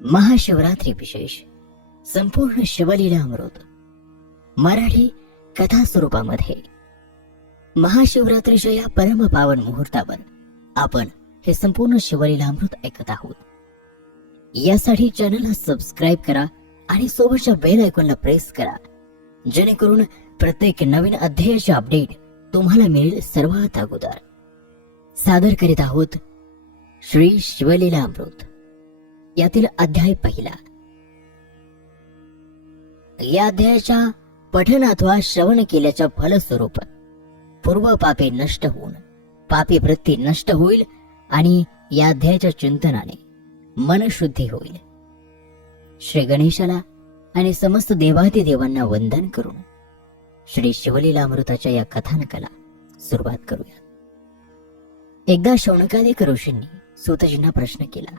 महाशिवरात्री विशेष संपूर्ण शिवलीला अमृत मराठी कथा स्वरूपामध्ये महाशिवरात्रीच्या या परम पावन मुहूर्तावर आपण हे संपूर्ण शिवलीला अमृत ऐकत आहोत. यासाठी चॅनलला सबस्क्राईब करा आणि सोबतच्या बेल आयकॉनला प्रेस करा, जेणेकरून प्रत्येक नवीन अध्यायाचे अपडेट तुम्हाला मिळेल सर्वात अगोदर. सादर करीत आहोत श्री शिवलीला अमृत यातील अध्याय पहिला. या अध्यायाच्या पठन अथवा श्रवण केल्याच्या फलस्वरूप पूर्व पापे नष्ट होऊन पापी वृत्ती नष्ट होईल आणि या अध्यायाच्या चिंतनाने मनशुद्धी होईल. श्री गणेशाला आणि समस्त देवादिदेवांना वंदन करून श्री शिवलीला अमृताच्या या कथानकाला सुरुवात करूया. एकदा शौनकादिक ऋषींनी सूतजींना प्रश्न केला.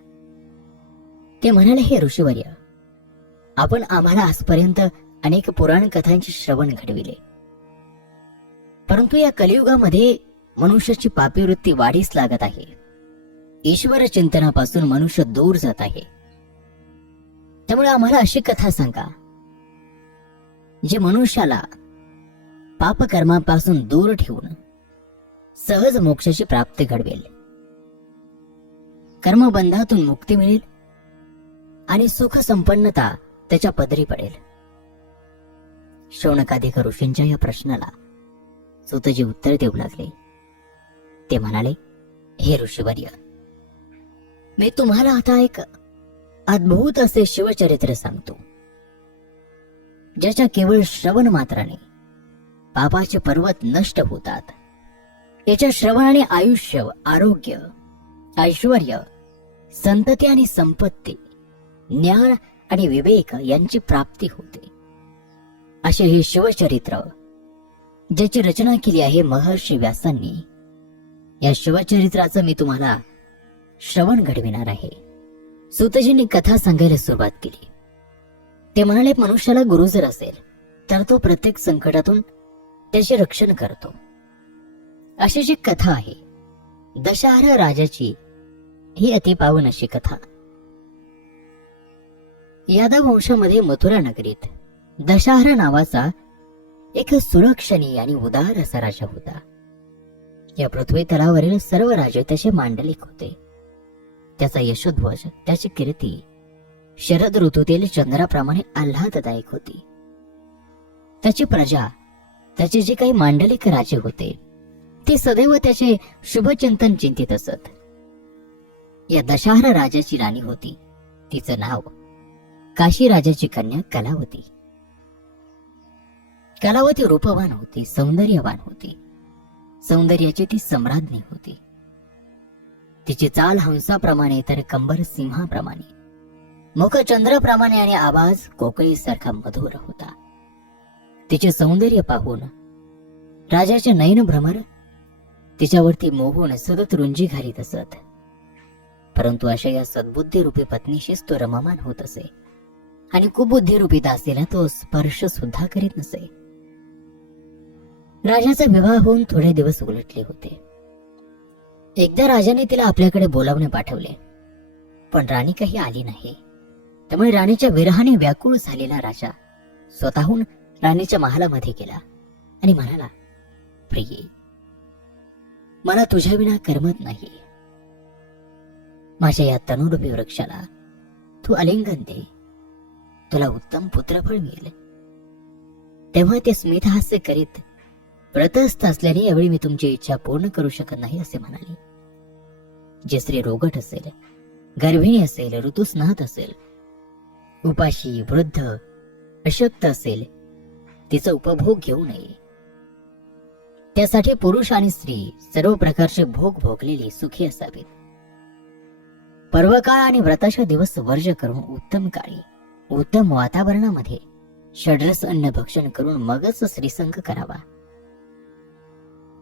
ते म्हणाले, हे ऋषीवर्य, आपण आम्हाला आजपर्यंत अनेक पुराण कथांचे श्रवण घडविले, परंतु या कलियुगामध्ये मनुष्याची पापी वृत्ती वाढीस लागत आहे. ईश्वर चिंतनापासून मनुष्य दूर जात आहे. त्यामुळे आम्हाला अशी कथा सांगा जी मनुष्याला पापकर्मापासून दूर ठेवून सहज मोक्षाची प्राप्ती घडवेल, कर्मबंधातून मुक्ती मिळेल आणि सुख संपन्नता त्याच्या पदरी पडेल. शौनकादिक ऋषींच्या या प्रश्नाला सूतजी उत्तर देऊ लागले. ते म्हणाले, हे ऋषीवर्य, मी तुम्हाला आता एक अद्भुत असे शिवचरित्र सांगतो, ज्याच्या केवळ श्रवण मात्राने पापाचे पर्वत नष्ट होतात. याच्या श्रवणाने आयुष्य, आरोग्य, ऐश्वर्य, संतती आणि संपत्ती, ज्ञान आणि विवेक यांची प्राप्ती होते. असे हे शिवचरित्र ज्याची रचना केली आहे महर्षी व्यासांनी, या शिवचरित्राचं मी तुम्हाला श्रवण घडविणार आहे. सूतजींनी कथा सांगायला सुरुवात केली. ते म्हणाले, मनुष्याला गुरु जर असेल तर तो प्रत्येक संकटातून त्याचे रक्षण करतो. अशी जी कथा आहे दशहरा राजाची, ही अतिपावन अशी कथा. यादव वंशामध्ये मथुरा नगरीत दशहरा नावाचा एक सुलक्षणी आणि उदार असा राजा होता. या पृथ्वी तलावरील सर्व राजे त्याचे मांडलिक होते. त्याचा यशोध्वज, त्याची कीर्ती शरद ऋतूतील चंद्राप्रमाणे आल्हाददायक होती. त्याची प्रजा, त्याचे जे काही मांडलिक राजे होते, ते सदैव त्याचे शुभचिंतन चिंतित असत. या दशहरा राजाची राणी होती. तिचं नाव काशी राजाची कन्या कलावती. कलावती रूपवान होती, सौंदर्यवान होती. सौंदर्याची ती सम्राज्ञी होती. तिची चाल हंसाप्रमाणे तर कंबर सिंहाप्रमाणे, मुख चंद्राप्रमाणे आणि आवाज कोकळीसारखा मधुर होता. तिचे सौंदर्य पाहून राजाचे नयन भ्रमर तिच्यावरती मोहून सतत रुंजी घालीत असत. परंतु अशा या सद्बुद्धी रूपी पत्नीशीच तो रममान होत असे आणि कुबुद्धी रूपी दासीला तो स्पर्श सुद्धा करीत नसे. राजाचा विवाह होऊन थोडे दिवस उलटले होते. एकदा राजाने तिला आपल्याकडे बोलावणे पाठवले, पण राणी काही आली नाही. त्यामुळे राणीच्या विरहाने व्याकुळ झालेला राजा स्वतःहून राणीच्या महालामध्ये गेला आणि म्हणाला, प्रिये, मला तुझ्या विना करमत नाही. माझ्या या तनुरूपी वृक्षाला तू आलिंगन दे, तुला उत्तम पुत्रफळ मिळेल. तेव्हा ते स्मितहास्य करीत, व्रतस्थ असल्याने यावेळी मी तुमची इच्छा पूर्ण करू शकत नाही असे म्हणाले. जे स्त्री रोगट असेल, गर्भिणी असेल, ऋतुस्नात असेल, उपाशी, वृद्ध, अशक्त असेल, तिचा उपभोग घेऊ नये. त्यासाठी पुरुष आणि स्त्री सर्व प्रकारचे भोग भोगलेली सुखी असावीत. पर्वकाळ आणि व्रताच्या दिवस वर्ज करून उत्तम काळी उत्तम वातावरणामध्ये षड्रस अन्न भक्षण करून मगच स्त्रीसंग करावा,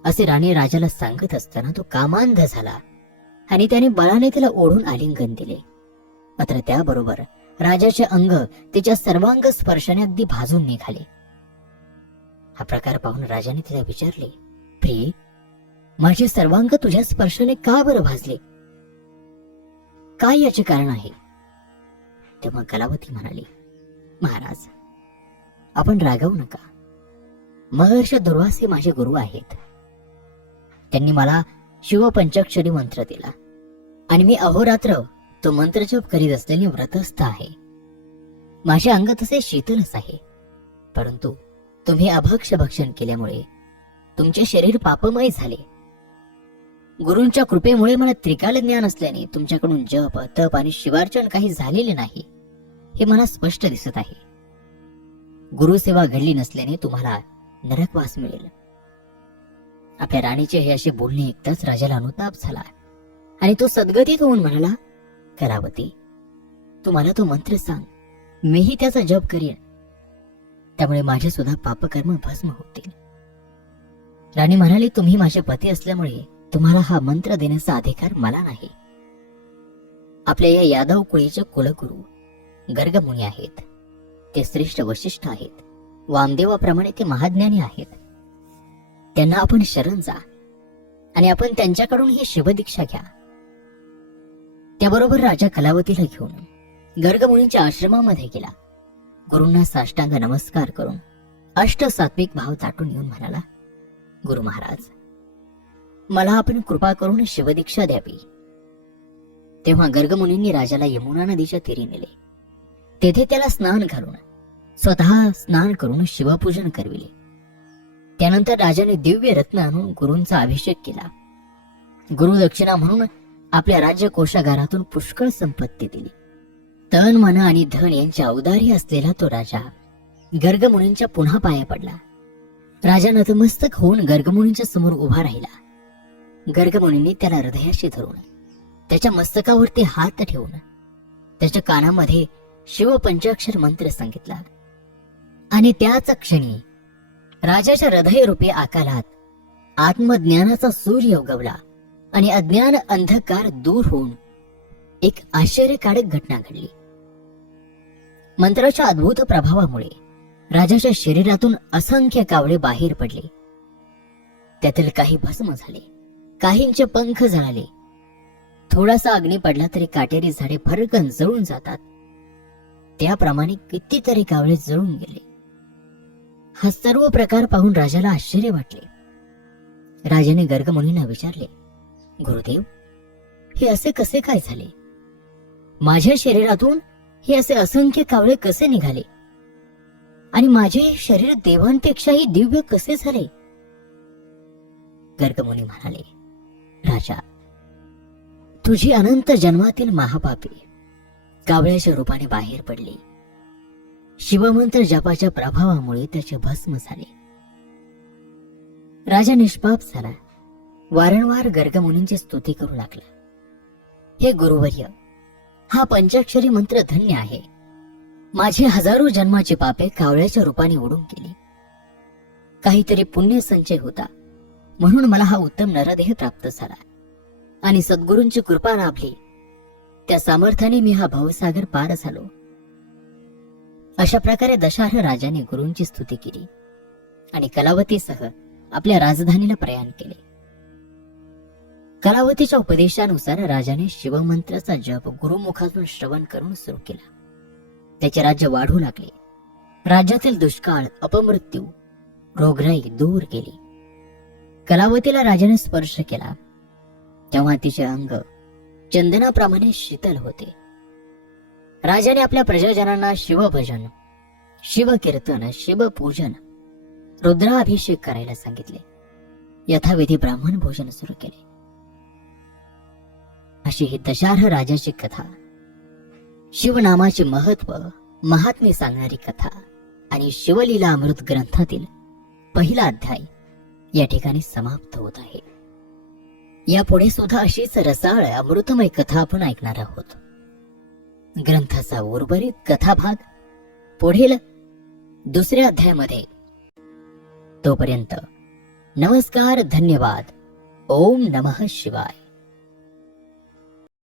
असे राणी राजाला सांगत असताना तो कामांध झाला आणि त्याने बळाने तिला ओढून आलिंगन दिले. मात्र त्याबरोबर राजाचे अंग तिच्या सर्वांग स्पर्शाने अगदी भाजून निघाले. हा प्रकार पाहून राजाने तिला विचारले, प्रिये, माझे सर्वांग तुझ्या स्पर्शाने का बरं भाजले? काय याचे कारण आहे? तेव्हा कलावती म्हणाली, महाराज, आपण रागावू नका. महर्षी दुर्वास हे माझे गुरु आहेत. त्यांनी मला शिवपंचाक्षरी मंत्र दिला आणि मी अहोरात्र तो मंत्रजप करीत असलेली व्रतस्थ आहे. माझे अंग तसे शीतलच आहे, परंतु तुम्ही अभक्ष भक्षण केल्यामुळे तुमचे शरीर पापमय झाले. गुरूंच्या कृपेमुळे मला त्रिकाल ज्ञान असल्याने तुमच्याकडून जप, तप आणि शिवार्चन काही झालेले नाही हे मला स्पष्ट दिसत आहे. गुरुसेवा घडली नसल्याने तुम्हाला नरकवास मिळेल. आपल्या राणीचे हे असे बोलणे ऐकताच राजाला अनुताप झाला आणि तो सद्गतीत होऊन म्हणाला, कलावती, तू मला तो मंत्र सांग, मीही त्याचा जप करीन. त्यामुळे माझे सुद्धा पापकर्म भस्म होतील. राणी म्हणाली, तुम्ही माझे पती असल्यामुळे तुम्हाला हा मंत्र देण्याचा अधिकार मला नाही. आपल्या या यादव कुळीचे कुलगुरू गर्गमुनी आहेत. ते श्रेष्ठ वशिष्ठ आहेत. वामदेवाप्रमाणे ते महाज्ञानी आहेत. त्यांना आपण शरण जा आणि आपण त्यांच्याकडून ही शिवदीक्षा घ्या. त्याबरोबर राजा कलावतीला घेऊन गर्गमुनीच्या आश्रमामध्ये गेला. गुरूंना साष्टांग नमस्कार करून अष्टसात्विक भाव दाटून येऊन म्हणाला, गुरु महाराज, मला आपण कृपा करून शिवदीक्षा द्यावी. तेव्हा गर्गमुनींनी राजाला यमुना नदीच्या तीरी नेले. तेथे त्याला स्नान घालून स्वतः स्नान करून शिवपूजन करविले. त्यानंतर राजाने दिव्य रत्न आणून गुरूंचा अभिषेक केला. गुरु दक्षिणा म्हणून आपल्या राज्य कोशागारातून पुष्कळ संपत्ती दिली. तन, मन आणि धन यांचे औदार्य असलेला तो राजा गर्गमुनींच्या पुन्हा पाया पडला. राजा नतमस्तक होऊन गर्गमुनींच्या समोर उभा राहिला. गर्गमुनींनी त्याला हृदयाशी धरून त्याच्या मस्तकावरती हात ठेवून त्याच्या कानामध्ये शिवपंचाक्षर मंत्र सांगितला आणि त्याच क्षणी राजाच्या हृदयरूपी आकारात आत्मज्ञानाचा सूर्य उगवला आणि अज्ञान अंधकार दूर होऊन एक आश्चर्यकारक घटना घडली. मंत्राच्या अद्भुत प्रभावामुळे राजाच्या शरीरातून असंख्य कावळे बाहेर पडले. त्यातील काही भस्म झाले, काहींचे पंख जळाले. थोडासा अग्नी पडला तरी काटेरी झाडे फरकन जळून जातात, त्याप्रमाणे कितीतरी कावळे जळून गेले. हा सर्व प्रकार पाहून राजाला आश्चर्य वाटले. राजाने गर्गमुनींना विचारले, गुरुदेव, हे असे कसे काय झाले? माझ्या शरीरातून हे असे असंख्य कावळे कसे निघाले आणि माझे शरीर देवांपेक्षाही दिव्य कसे झाले? गर्गमुनी म्हणाले, राजा, तुझी अनंत जन्मातील महापापी कावळ्याच्या रूपाने बाहेर पडली. शिवमंत्र जपाच्या प्रभावामुळे त्याचे भस्म झाले. राजा निष्पाप झाला. वारंवार गर्गमुनींची स्तुती करू लागला. हे गुरुवर्य, हा पंचाक्षरी मंत्र धन्य आहे. माझी हजारो जन्माची पापे कावळ्याच्या रूपाने ओढून गेली. काहीतरी पुण्य संचय होता म्हणून मला हा उत्तम नरदेह प्राप्त झाला आणि सद्गुरूंची कृपा लाभली. त्या सामर्थ्याने मी हा भवसागर पार झालो. अशा प्रकारे दशार्ह राजाने गुरूंची स्तुती केली आणि कलावतीसह आपल्या राजधानीला प्रयाण केले. कलावतीच्या उपदेशानुसार राजाने शिवमंत्राचा जप गुरुमुखातून श्रवण करून सुरू केला. त्याचे राज्य वाढू लागले. राज्यातील दुष्काळ, अपमृत्यू, रोगराई दूर गेली. कलावतीला राजाने स्पर्श केला तेव्हा तिचे अंग चंदनाप्रमाणे शीतल होते. राजाने आपल्या प्रजाजनांना शिवभजन, शिवकीर्तन, शिवपूजन, रुद्राभिषेक करायला सांगितले. यथाविधी ब्राह्मण भोजन सुरू केले. अशी ही दशार्ह राजाची कथा, शिवनामाचे महत्व, महात्म्य सांगणारी कथा आणि शिवलीला अमृत ग्रंथातील पहिला अध्याय या ठिकाणी समाप्त होत आहे. यापुढे सुद्धा अशीच रसाळ अमृतमय कथा आपण ऐकणार आहोत. ग्रंथाचा उर्वरित कथाभाग पुढील दुसऱ्या अध्यायामध्ये. तोपर्यंत नमस्कार, धन्यवाद. ओम नमः शिवाय.